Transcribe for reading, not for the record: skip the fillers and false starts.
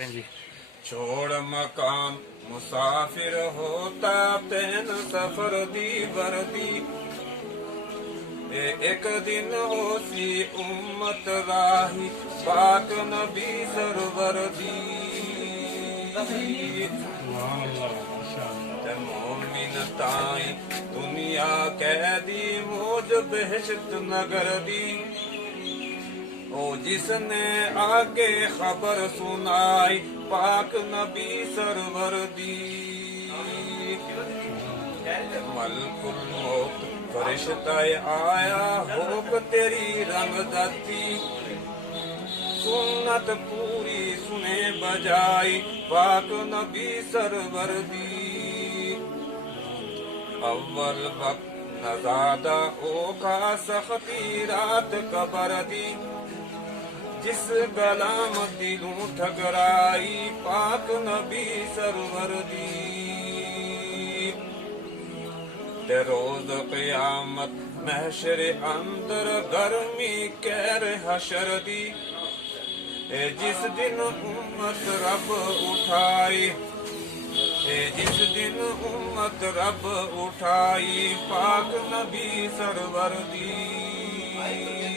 जी। छोड़ मकान मुसाफिर होता तैन सफर दी वर्दी एक दिन होसी उम्मत राही पाक नबी सरवर दी ते मोमिन ताई दुनिया कैदी मौज बेहशत नगर दी ओ जिसने आगे खबर सुनाई पाक नबी सरवर दी मलकुल मौत फरिश्ता आया होक तेरी रंग दाती सुन्नत पूरी सुने बजाई पाक नबी सरवर दी अव्वल वक्त नजादा ओ का सख्ती रात कबर दी जिस गलाम दिलों ठकराई पाक नबी सरवर दी ते रोज क़यामत महशर अंदर गर्मी कैर हशर दी जिस दिन उम्मत रब उठाई जिस दिन उम्मत रब उठाई पाक नबी सरवर दी